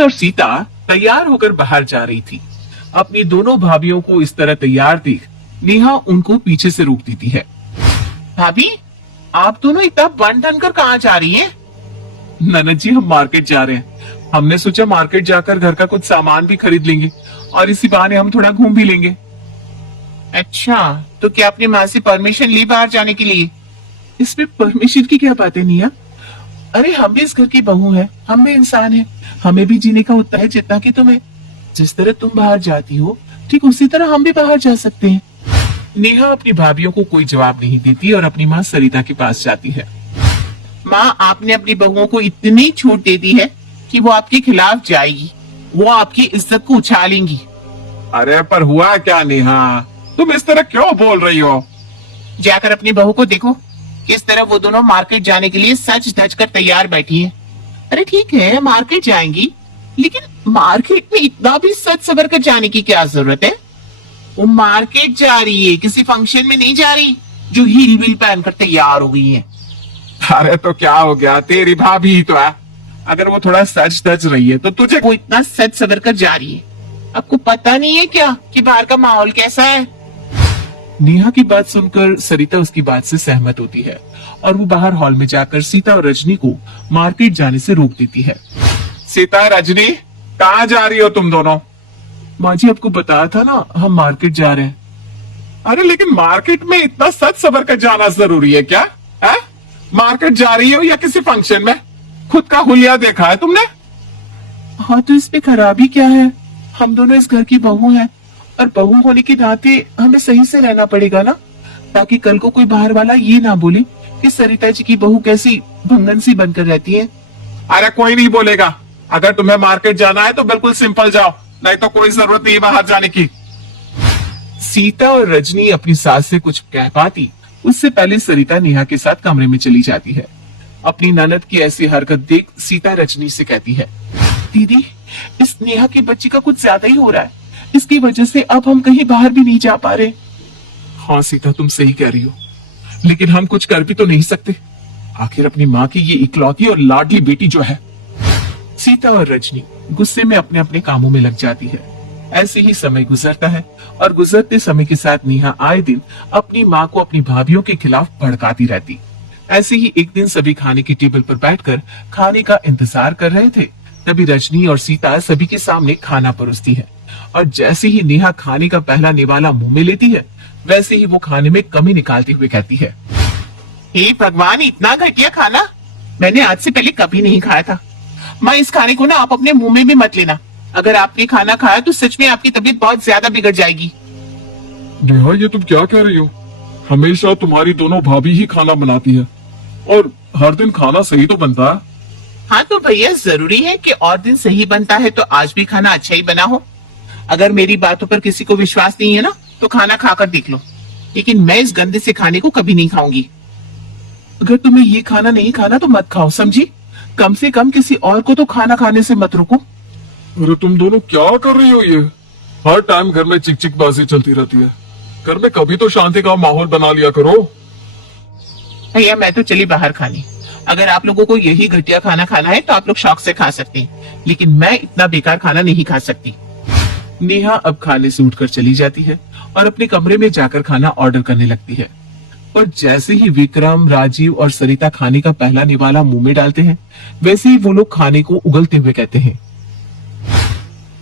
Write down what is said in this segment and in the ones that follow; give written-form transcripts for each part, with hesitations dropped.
और सीता तैयार होकर बाहर जा रही थी। अपनी दोनों भाभियों को इस तरह तैयार देख नेहा उनको पीछे से रोक देती है। भाभी, आप दोनों इतना बन ठन कर कहाँ जा रही हैं? ननद जी, हम मार्केट जा रहे हैं। हमने सोचा मार्केट जाकर घर का कुछ सामान भी खरीद लेंगे और इसी बहाने हम थोड़ा घूम भी लेंगे। अच्छा, तो क्या अपनी माँ से परमिशन ली बाहर जाने के लिए? इसमें परमिशन की क्या बात है निया? अरे हम भी इस घर की बहू हैं, हम भी इंसान हैं, हमें भी जीने का उतना है जितना कि तुम्हें। जिस तरह तुम बाहर जाती हो ठीक उसी तरह हम भी बाहर जा सकते हैं। नेहा अपनी भाभीियों को कोई जवाब नहीं देती और अपनी माँ सरिता के पास जाती है। माँ, आपने अपनी बहुओं को इतनी छूट दे दी है कि वो आपके खिलाफ जाएगी, वो आपकी इज्जत को उछालेंगी। अरे पर हुआ क्या नेहा, तुम इस तरह क्यों बोल रही हो? जाकर अपनी बहू को देखो, किस तरह वो दोनों मार्केट जाने के लिए सच धज कर तैयार बैठी है। अरे ठीक है, मार्केट जाएंगी, लेकिन मार्केट में इतना भी सच सवर कर जाने की क्या जरूरत है? वो मार्केट जा रही है, किसी फंक्शन में नहीं जा रही जो हील वील पहनकर तैयार हो गई है। अरे तो क्या हो गया, तेरी भाभी ही तो है। अगर वो थोड़ा सच धज रही है तो तुझे वो इतना सच सवर कर जा रही है, आपको पता नहीं है क्या कि बाहर का माहौल कैसा है? नेहा की बात सुनकर सरिता उसकी बात से सहमत होती है और वो बाहर हॉल में जाकर सीता और रजनी को मार्केट जाने से रोक देती है। सीता, रजनी, कहाँ जा रही हो तुम दोनों? माँ जी, आपको बताया था ना, हम मार्केट जा रहे हैं। अरे लेकिन मार्केट में इतना सच सवर कर जाना जरूरी है क्या? है? मार्केट जा रही हो या किसी फंक्शन में? खुद का हुलिया देखा है तुमने? हाँ, तो इसमें खराबी क्या है? हम दोनों इस घर की बहू हैं और बहू होने के नाते हमें सही से रहना पड़ेगा ना, ताकि कल को कोई बाहर वाला ये ना बोले कि सरिता जी की बहू कैसी भंगन सी बनकर रहती है। अरे कोई नहीं बोलेगा। अगर तुम्हें मार्केट जाना है तो बिल्कुल सिंपल जाओ, नहीं तो कोई जरूरत नहीं बाहर जाने की। सीता और रजनी अपनी सास से कुछ कह पाती उससे पहले सरिता नेहा के साथ कमरे में चली जाती है। अपनी ननद की ऐसी हरकत देख सीता रजनी से कहती है, दीदी, इस नेहा की बच्ची का कुछ ज्यादा ही हो रहा है, इसकी वजह से अब हम कहीं बाहर भी नहीं जा पा रहे। हाँ सीता, तुम सही कह रही हो, लेकिन हम कुछ कर भी तो नहीं सकते, आखिर अपनी माँ की ये इकलौती और लाडली बेटी जो है। सीता और रजनी गुस्से में अपने अपने कामों में लग जाती है। ऐसे ही समय गुजरता है और गुजरते समय के साथ नेहा आए दिन अपनी माँ को अपनी भाभीियों के खिलाफ भड़काती रहती। ऐसे ही एक दिन सभी खाने की टेबल पर बैठकर खाने का इंतजार कर रहे थे, तभी रजनी और सीता सभी के सामने खाना परोसती है और जैसे ही नेहा खाने का पहला निवाला मुंह में लेती है, वैसे ही वो खाने में कमी निकालते हुए कहती है, हे भगवान, इतना घटिया खाना मैंने आज से पहले कभी नहीं खाया था। माँ, इस खाने को ना आप अपने मुंह में भी मत लेना, अगर आपने खाना खाया तो सच में आपकी तबीयत बहुत ज्यादा बिगड़ जाएगी। नेहा, ये तुम क्या कह रही हो? हमेशा तुम्हारी दोनों भाभी ही खाना बनाती है और हर दिन खाना सही तो बनता है। हाँ तो भैया, जरूरी है कि और दिन सही बनता है तो आज भी खाना अच्छा ही बना हो। अगर मेरी बातों पर किसी को विश्वास नहीं है ना तो खाना खाकर देख लो, लेकिन मैं इस गंदे से खाने को कभी नहीं खाऊंगी। अगर तुम्हें ये खाना नहीं खाना तो मत खाओ, समझी? कम से कम किसी और को तो खाना खाने से मत रोको। अरे तुम दोनों क्या कर रही हो? ये हर टाइम घर में चिक चिक बाजी चलती रहती है। घर में कभी तो शांति का माहौल बना लिया करो। भैया, मैं तो चली बाहर खाने, अगर आप लोगों को यही घटिया खाना खाना है तो आप लोग शौक से खा सकते हैं, लेकिन मैं इतना बेकार खाना नहीं खा सकती। नेहा अब खाने से उठकर चली जाती है और अपने कमरे में जाकर खाना ऑर्डर करने लगती है। और जैसे ही विक्रम, राजीव और सरिता खाने का पहला निवाला मुंह में डालते हैं, वैसे ही वो लोग खाने को उगलते हुए कहते हैं,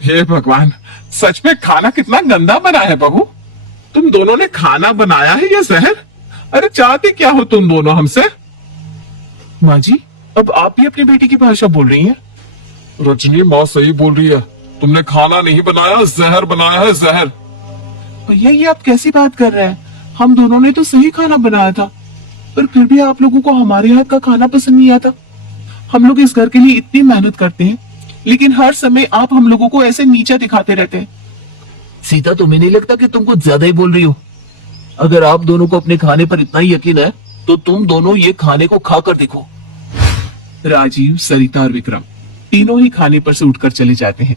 हे भगवान, सच में खाना कितना गंदा बना है बहू। तुम दोनों ने खाना बनाया है या जहर? अरे चाहते क्या हो तुम दोनों हमसे? माँ जी, अब आप भी अपनी बेटी की भाषा बोल रही हैं। रजनी, माँ सही बोल रही है, तुमने खाना नहीं बनाया, जहर बनाया है, जहर। भैया, ये आप कैसी बात कर रहे हैं? हम दोनों ने तो सही खाना बनाया था, पर फिर भी आप लोगों को हमारे हाथ का खाना पसंद नहीं आता। हम लोग इस घर के लिए इतनी मेहनत करते हैं, लेकिन हर समय आप हम लोगों को ऐसे नीचा दिखाते रहते हैं। सीता, तुम्हें नहीं लगता कि तुम कुछ ज्यादा ही बोल रही हो? अगर आप दोनों को अपने खाने पर इतना ही यकीन है तो तुम दोनों ये खाने को खाकर देखो। राजीव, सरिता और विक्रम तीनों ही खाने पर से उठकर चले जाते हैं,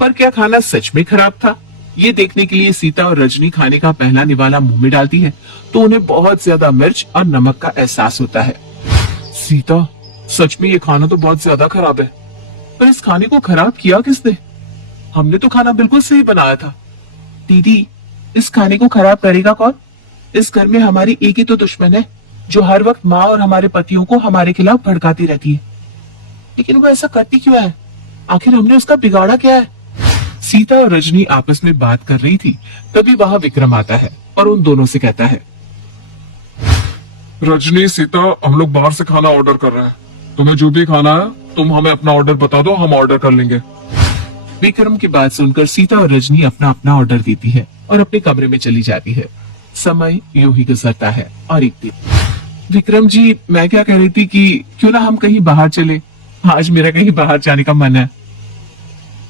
पर क्या खाना सच में खराब था? ये देखने के लिए सीता और रजनी खाने का पहला निवाला मुंह में डालती है तो उन्हें बहुत ज्यादा मिर्च और नमक का एहसास होता है। सीता, सच में ये खाना तो बहुत ज्यादा खराब है। पर इस खाने को खराब किया किसने? हमने तो खाना बिल्कुल सही बनाया था। दीदी, इस खाने को खराब करेगा कौन? इस घर में हमारी एक ही तो दुश्मन है, जो हर वक्त माँ और हमारे पतियों को हमारे खिलाफ भड़काती रहती है। लेकिन वो ऐसा करती क्यों है? आखिर हमने उसका बिगाड़ा क्या है? सीता और रजनी आपस में बात कर रही थी, तभी वहां विक्रम आता है और उन दोनों से कहता है, रजनी, सीता, हम लोग बाहर से खाना ऑर्डर कर रहे हैं। तुम्हें जो भी खाना है तुम हमें अपना ऑर्डर बता दो, हम ऑर्डर कर लेंगे। विक्रम की बात सुनकर सीता और रजनी अपना अपना ऑर्डर देती है और अपने कमरे में चली जाती है। समय यूं ही गुजरता है और एक दिन, विक्रम जी, मैं क्या कह रही थी कि क्यों ना हम कहीं बाहर चले, आज मेरा कहीं बाहर जाने का मन है।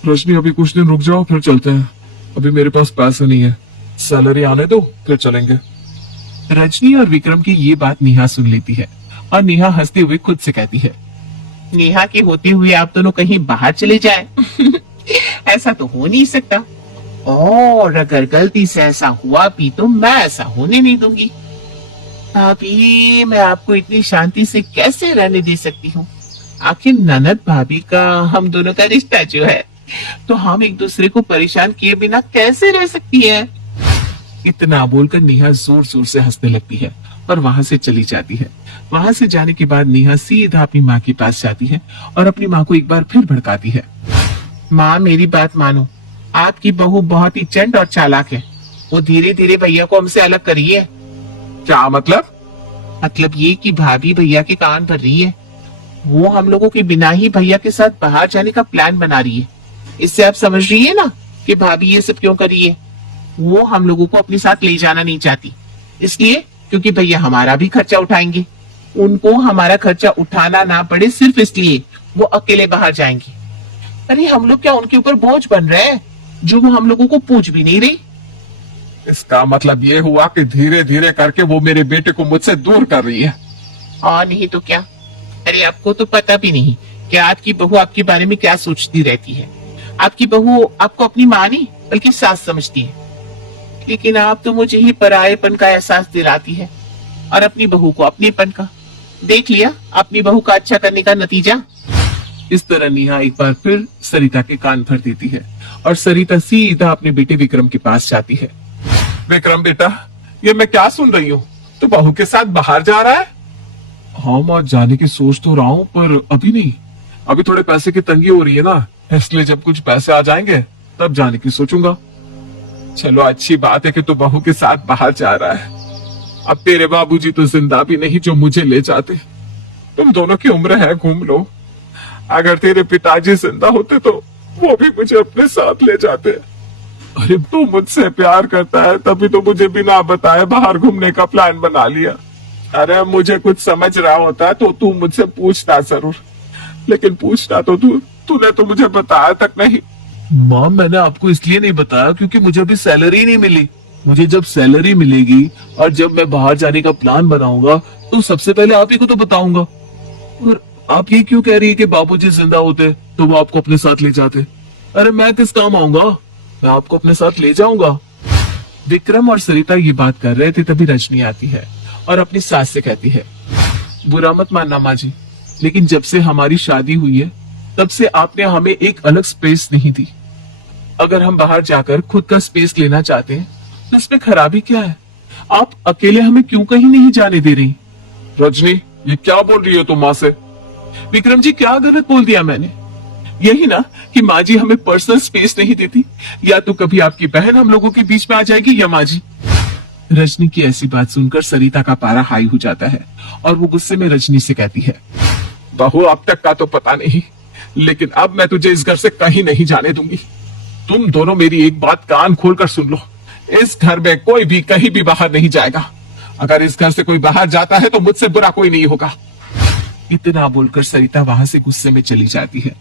रजनी, अभी कुछ दिन रुक जाओ, फिर चलते हैं। अभी मेरे पास पैसे नहीं है, सैलरी आने दो फिर चलेंगे। रजनी और विक्रम की ये बात नेहा सुन लेती है और नेहा हंसते हुए खुद से कहती है, नेहा के होते हुए आप दोनों कहीं बाहर चले जाएं। ऐसा तो हो नहीं सकता, और अगर गलती से ऐसा हुआ भी तो मैं ऐसा होने नहीं दूंगी। भाभी, मैं आपको इतनी शांति से कैसे रहने दे सकती हूँ? आखिर ननद भाभी का हम दोनों का रिश्ता जो है, तो हम एक दूसरे को परेशान किए बिना कैसे रह सकती है? इतना बोलकर नेहा जोर जोर से हंसने लगती है और वहां से चली जाती है। वहां से जाने के बाद नेहा सीधा अपनी माँ के पास जाती है और अपनी माँ को एक बार फिर भड़काती है। माँ, मेरी बात मानो, आपकी बहू बहुत ही चंट और चालाक है। वो धीरे धीरे भैया को हमसे अलग कर रही है। क्या मतलब? मतलब ये कि भाभी भैया के कान भर रही है। वो हम लोगों के बिना ही भैया के साथ बाहर जाने का प्लान बना रही है। इससे आप समझ रही है ना कि भाभी ये सब क्यों कर रही है? वो हम लोगों को अपने साथ ले जाना नहीं चाहती, इसलिए क्योंकि भैया हमारा भी खर्चा उठाएंगे। उनको हमारा खर्चा उठाना ना पड़े सिर्फ इसलिए वो अकेले बाहर जाएंगे। अरे हम लोग क्या उनके ऊपर बोझ बन रहे हैं, जो वो हम लोगों को पूछ भी नहीं रही? इसका मतलब ये हुआ कि धीरे धीरे करके वो मेरे बेटे को मुझसे दूर कर रही है। और नहीं तो क्या। अरे आपको तो पता भी नहीं कि आपकी बहू आपके बारे में क्या सोचती रहती है। आपकी बहू आपको अपनी माँ नहीं बल्कि सास समझती है, लेकिन आप तो मुझे ही परायेपन का एहसास दिलाती है और अपनी बहू को अपनेपन का। देख लिया अपनी बहू का अच्छा करने का नतीजा। इस तरह नेहा एक बार फिर सरिता के कान भर देती है और सरिता सीधा अपने बेटे विक्रम के पास जाती है। विक्रम बेटा, ये मैं क्या सुन रही हूँ? तू बहू के साथ बाहर जा रहा है? हाँ माँ, जाने की सोच तो रहा हूँ, पर अभी नहीं। अभी थोड़े पैसे की तंगी हो रही है ना, इसलिए जब कुछ पैसे आ जाएंगे तब जाने की सोचूंगा। चलो, अच्छी बात है कि तू बहू के साथ बाहर जा रहा है। अब तेरे बाबूजी तो जिंदा भी नहीं जो मुझे ले जाते। तुम दोनों की उम्र है, घूम लो। अगर तेरे पिताजी जिंदा होते तो वो भी मुझे अपने साथ ले जाते। अरे तू मुझसे प्यार करता है तभी तो मुझे बिना बताए बाहर घूमने का प्लान बना लिया। अरे मुझे कुछ समझ रहा होता तो तू मुझसे पूछता जरूर, लेकिन पूछता तो तूने तो मुझे बताया तक नहीं। माँ, मैंने आपको इसलिए नहीं बताया क्योंकि मुझे अभी सैलरी नहीं मिली। मुझे जब सैलरी मिलेगी और जब मैं बाहर जाने का प्लान बनाऊंगा तो सबसे पहले आप ही को तो बताऊंगा। और आप ये क्यों कह रही है कि बाबूजी जिंदा होते तो वो आपको अपने साथ ले जाते? अरे मैं किस काम आऊंगा, मैं आपको अपने साथ ले जाऊंगा। विक्रम और सरिता ये बात कर रहे थे, तभी रजनी आती है और अपनी सास से कहती है, बुरा मत मानना माँ जी, लेकिन जब से हमारी शादी हुई है तब से आपने हमें एक अलग स्पेस नहीं दी। अगर हम बाहर जाकर खुद का स्पेस लेना चाहते हैं तो इसमें खराबी क्या है? आप अकेले हमें क्यों कहीं नहीं जाने दे रही? रजनी, ये क्या बोल रही हो तुम माँ से? विक्रम जी, क्या गलत बोल दिया मैंने? यही ना कि माँ जी हमें पर्सनल स्पेस नहीं देती, या तो कभी आपकी बहन हम लोगों के बीच में आ जाएगी या माँ जी। रजनी की ऐसी बात सुनकर सरिता का पारा हाई हो जाता है और वो गुस्से में रजनी से कहती है, बहू अब तक का तो पता नहीं, लेकिन अब मैं तुझे इस घर से कहीं नहीं जाने दूंगी। तुम दोनों मेरी एक बात कान खोलकर सुन लो, इस घर में कोई भी कहीं भी बाहर नहीं जाएगा। अगर इस घर से कोई बाहर जाता है तो मुझसे बुरा कोई नहीं होगा। इतना बोलकर सरिता वहां से गुस्से में चली जाती है।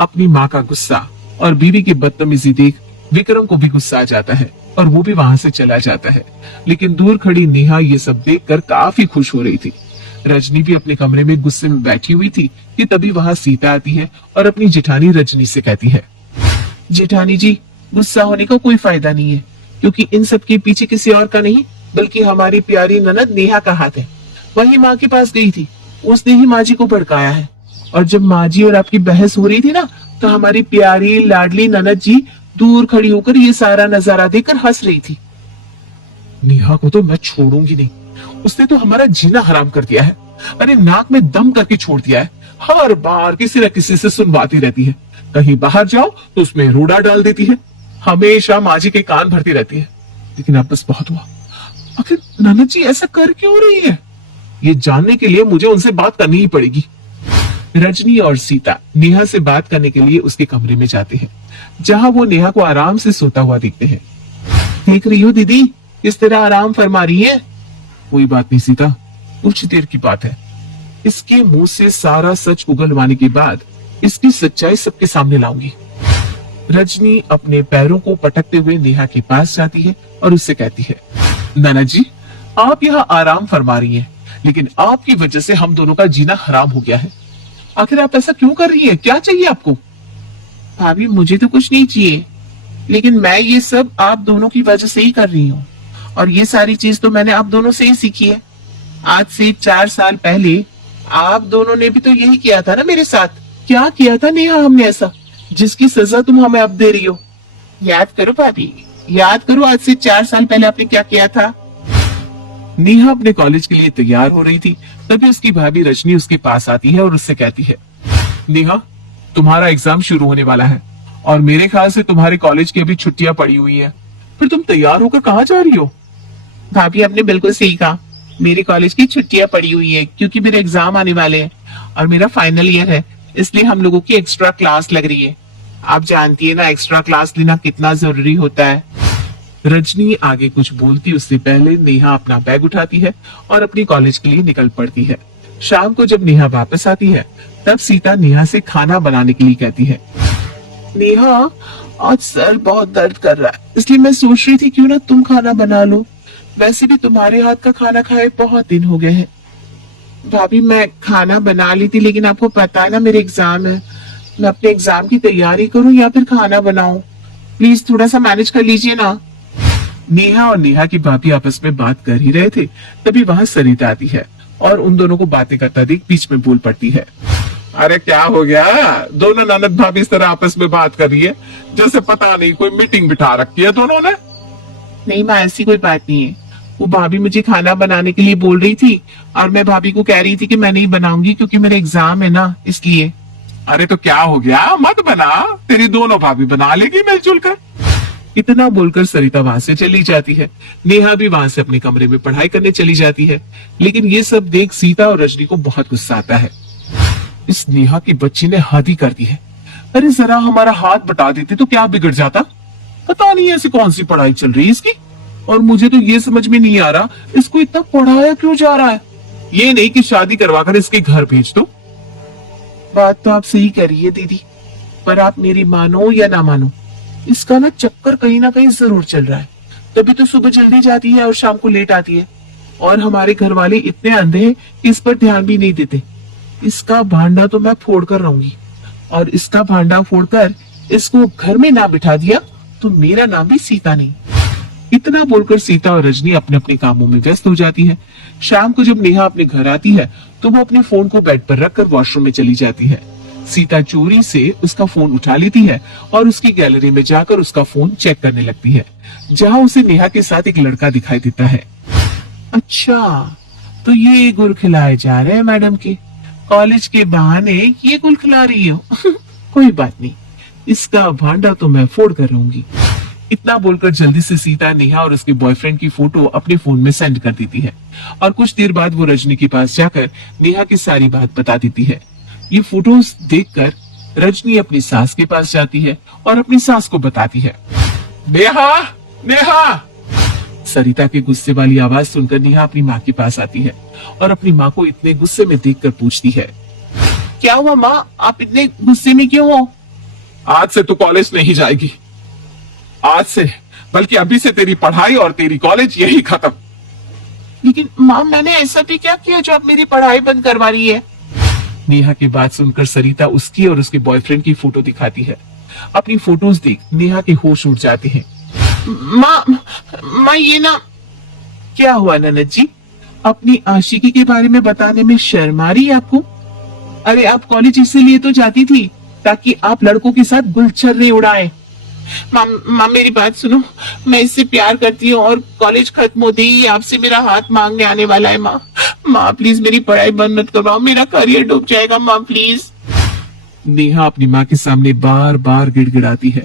अपनी माँ का गुस्सा और बीवी की बदतमीजी देख विक्रम को भी गुस्सा आ जाता है और वो भी वहां से चला जाता है। लेकिन दूर खड़ी नेहा ये सब देखकर काफी खुश हो रही थी। रजनी भी अपने कमरे में गुस्से में बैठी हुई थी कि तभी वहां सीता आती है और अपनी जेठानी रजनी से कहती है, जेठानी जी, गुस्सा होने का कोई फायदा नहीं है, क्योंकि इन सब के पीछे किसी और का नहीं बल्कि हमारी प्यारी ननद नेहा का हाथ है। वही माँ के पास गई थी, उसने ही माँ जी को भड़काया है। और जब माँ जी और आपकी बहस हो रही थी ना, तो हमारी प्यारी लाडली ननद जी दूर खड़ी होकर ये सारा नजारा देखकर हंस रही थी। नेहा को तो मैं छोड़ूंगी नहीं, उसने तो हमारा जीना हराम कर दिया है। अरे नाक में दम करके छोड़ दिया है। हर बार किसी न किसी से सुनवाती रहती है, कहीं बाहर जाओ तो उसमें रूड़ा डाल देती है, हमेशा माजी के कान भरती रहती है। लेकिन अब बस बहुत हुआ। आखिर ननद जी ऐसा कर क्यों रही है, ये जानने के लिए मुझे उनसे बात करनी ही पड़ेगी। रजनी और सीता नेहा से बात करने के लिए उसके कमरे में जाते हैं, जहां वो नेहा को आराम से सोता हुआ देखते हैं। देख रही हो दीदी, किस तरह आराम फरमा रही है। कोई बात नहीं सीता, कुछ देर की बात है। इसके मुंह से सारा सच उगलवाने के बाद इसकी सच्चाई सबके सामने लाऊंगी। रजनी अपने पैरों को पटकते हुए नेहा के पास जाती है और उससे कहती है, नाना जी आप यहाँ आराम फरमा रही हैं, लेकिन आपकी वजह से हम दोनों का जीना हराम हो गया है। आखिर आप ऐसा क्यों कर रही हैं, क्या चाहिए आपको। भाभी मुझे तो कुछ नहीं चाहिए, लेकिन मैं ये सब आप दोनों की वजह से ही कर रही हूँ, और ये सारी चीज तो मैंने आप दोनों से ही सीखी है। आज से 4 साल पहले आप दोनों ने भी तो यही किया था ना मेरे साथ। क्या किया था नेहा हमने ऐसा, जिसकी सजा तुम हमें अब दे रही हो। याद करो भाभी, याद करो आज से 4 साल पहले आपने क्या किया था। नेहा अपने कॉलेज के लिए तैयार हो रही थी, तभी उसकी भाभी रजनी उसके पास आती है और उससे कहती है, नेहा तुम्हारा एग्जाम शुरू होने वाला है और मेरे ख्याल से तुम्हारे कॉलेज की अभी छुट्टियां पड़ी हुई है, फिर तुम तैयार होकर कहाँ जा रही हो। भाभी आपने बिल्कुल सही कहा, मेरी कॉलेज की छुट्टियां पड़ी हुई है क्योंकि मेरे एग्जाम आने वाले हैं और मेरा फाइनल ईयर है, इसलिए हम लोगों की एक्स्ट्रा क्लास लग रही है। आप जानती है ना एक्स्ट्रा क्लास लेना कितना जरूरी होता है। रजनी आगे कुछ बोलती उससे पहले नेहा अपना बैग उठाती है और अपनी कॉलेज के लिए निकल पड़ती है। शाम को जब नेहा वापस आती है तब सीता नेहा से खाना बनाने के लिए कहती है, नेहा आज सर बहुत दर्द कर रहा है, इसलिए मैं सोच रही थी क्यों ना तुम खाना बना लो, वैसे भी तुम्हारे हाथ का खाना खाए बहुत दिन हो गए हैं। भाभी मैं खाना बना ली थी, लेकिन आपको पता है ना मेरे एग्जाम है, मैं अपने एग्जाम की तैयारी करूं या फिर खाना बनाऊं, प्लीज थोड़ा सा मैनेज कर लीजिए ना। नेहा और नेहा की भाभी आपस में बात कर ही रहे थे, तभी वहां सरिता आती है और उन दोनों को बातें करता देख बीच में बोल पड़ती है, अरे क्या हो गया, दोनों ननद भाभी इस तरह आपस में बात कर रही है जैसे पता नहीं कोई मीटिंग बिठा रखी है दोनों ने। नहीं माँ ऐसी कोई बात नहीं है, वो भाभी मुझे खाना बनाने के लिए बोल रही थी और मैं भाभी को कह रही थी कि मैं नहीं बनाऊंगी क्योंकि मेरा एग्जाम है ना, इसलिए। अरे तो क्या हो गया, मत बना, तेरी दोनों भाभी बना लेगी मिलजुल कर। इतना बोलकर सरिता वहां से चली जाती है। नेहा भी वहां से अपने कमरे में पढ़ाई करने चली जाती है, लेकिन ये सब देख सीता और रजनी को बहुत गुस्सा आता है। इस नेहा की बच्ची ने हद ही कर दी है, अरे जरा हमारा हाथ बटा देती तो क्या बिगड़ जाता। पता नहीं ऐसी कौन सी पढ़ाई चल रही है इसकी, और मुझे तो ये समझ में नहीं आ रहा इसको इतना पढ़ाया क्यों जा रहा है। ये नहीं कि शादी करवाकर इसके घर भेज दो। बात तो आप सही कह रही है दीदी, पर आप मेरी मानो या ना मानो, इसका ना चक्कर कहीं ना कहीं जरूर चल रहा है। तभी तो सुबह जल्दी जाती है और शाम को लेट आती है, और हमारे घर वाले इतने अंधे हैं कि इस पर ध्यान भी नहीं देते। इसका भांडा तो मैं फोड़ कर रहूंगी, और इसका भांडा फोड़कर इसको घर में ना बिठा दिया तो मेरा नाम भी सीता नहीं। इतना बोलकर सीता और रजनी अपने अपने कामों में व्यस्त हो जाती है। शाम को जब नेहा अपने घर आती है तो वो अपने फोन को बेड पर रखकर वॉशरूम में चली जाती है। सीता चोरी से उसका फोन उठा लेती है और उसकी गैलरी में जाकर उसका फोन चेक करने लगती है, जहां उसे नेहा के साथ एक लड़का दिखाई देता है। अच्छा, तो ये गुल खिलाए जा रहे हैं मैडम के, कॉलेज के बहाने ये गुल खिला रही हो। कोई बात नहीं, इसका भांडा तो मैं फोड़ कर रहूंगी। इतना बोलकर जल्दी से सीता नेहा और उसके बॉयफ्रेंड की फोटो अपने फोन में सेंड कर देती है, और कुछ देर बाद वो रजनी के पास जाकर नेहा की सारी बात बता देती है। ये फोटोज देखकर रजनी अपनी सास के पास जाती है और अपनी सास को बताती है। नेहा, नेहा। सरिता के गुस्से वाली आवाज सुनकर नेहा अपनी माँ के पास आती है और अपनी माँ को इतने गुस्से में देखकर पूछती है, क्या हुआ माँ, आप इतने गुस्से में क्यों हो। आज से तू कॉलेज नहीं जाएगी, आज से, बल्कि अभी से तेरी पढ़ाई और तेरी कॉलेज यही खत्म। लेकिन माँ मैंने ऐसा भी क्या किया जो आप मेरी पढ़ाई बंद करवा रही है। नेहा की बात सुनकर सरिता उसकी और उसके बॉयफ्रेंड की फोटो दिखाती है। अपनी फोटोज देख नेहा के होश उड़ जाते हैं। माँ ये ना। क्या हुआ ननद जी, अपनी आशिकी के बारे में बताने में शर्म आ रही है आपको। अरे आप कॉलेज इसीलिए तो जाती थी ताकि आप लड़कों के साथ गुलछर्रे उड़ाएं। माँ मेरी बात सुनो, मैं इससे प्यार करती हूँ और कॉलेज खत्म होते ही आपसे मेरा हाथ मांगने आने वाला है। माँ प्लीज मेरी पढ़ाई बंद मत करवाओ, मेरा करियर डूब जाएगा माँ प्लीज। नेहा अपनी माँ के सामने बार बार गिड़गिड़ाती है,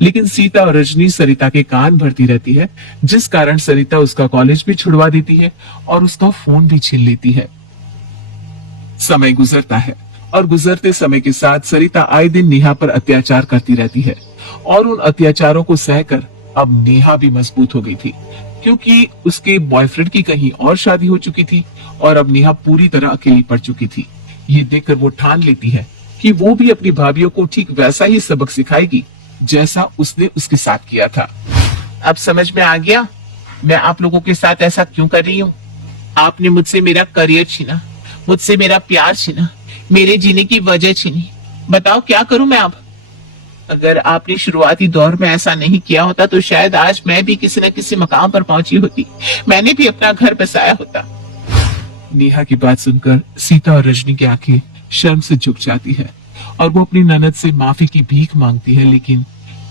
लेकिन सीता और रजनी सरिता के कान भरती रहती है, जिस कारण सरिता उसका कॉलेज भी छुड़वा देती है और उसका फोन भी छीन लेती है। समय गुजरता है और गुजरते समय के साथ सरिता आए दिन नेहा पर अत्याचार करती रहती है और उन अत्याचारों को सहकर अब नेहा भी मजबूत हो गई थी, क्योंकि उसके बॉयफ्रेंड की कहीं और शादी हो चुकी थी और अब नेहा पूरी तरह अकेली पड़ चुकी थी। ये देखकर वो ठान लेती है कि वो भी अपनी भाभीियों को ठीक वैसा ही सबक सिखाएगी जैसा उसने उसके साथ किया था। अब समझ में आ गया मैं आप लोगों के साथ ऐसा क्यों कर रही हूँ। आपने मुझसे मेरा करियर छीना, मुझसे मेरा प्यार छीना, मेरे जीने की वजह छीनी। बताओ क्या करूं मैं अब। अगर आपने शुरुआती दौर में ऐसा नहीं किया होता तो शायद आज मैं भी किसी न किसी मकाम पर पहुंची होती, मैंने भी अपना घर बसाया होता। नेहा की बात सुनकर सीता और रजनी की आंखें शर्म से झुक जाती है और वो अपनी ननद से माफी की भीख मांगती है, लेकिन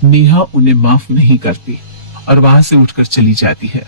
नेहा उन्हें माफ नहीं करती और वहां से उठकर चली जाती है।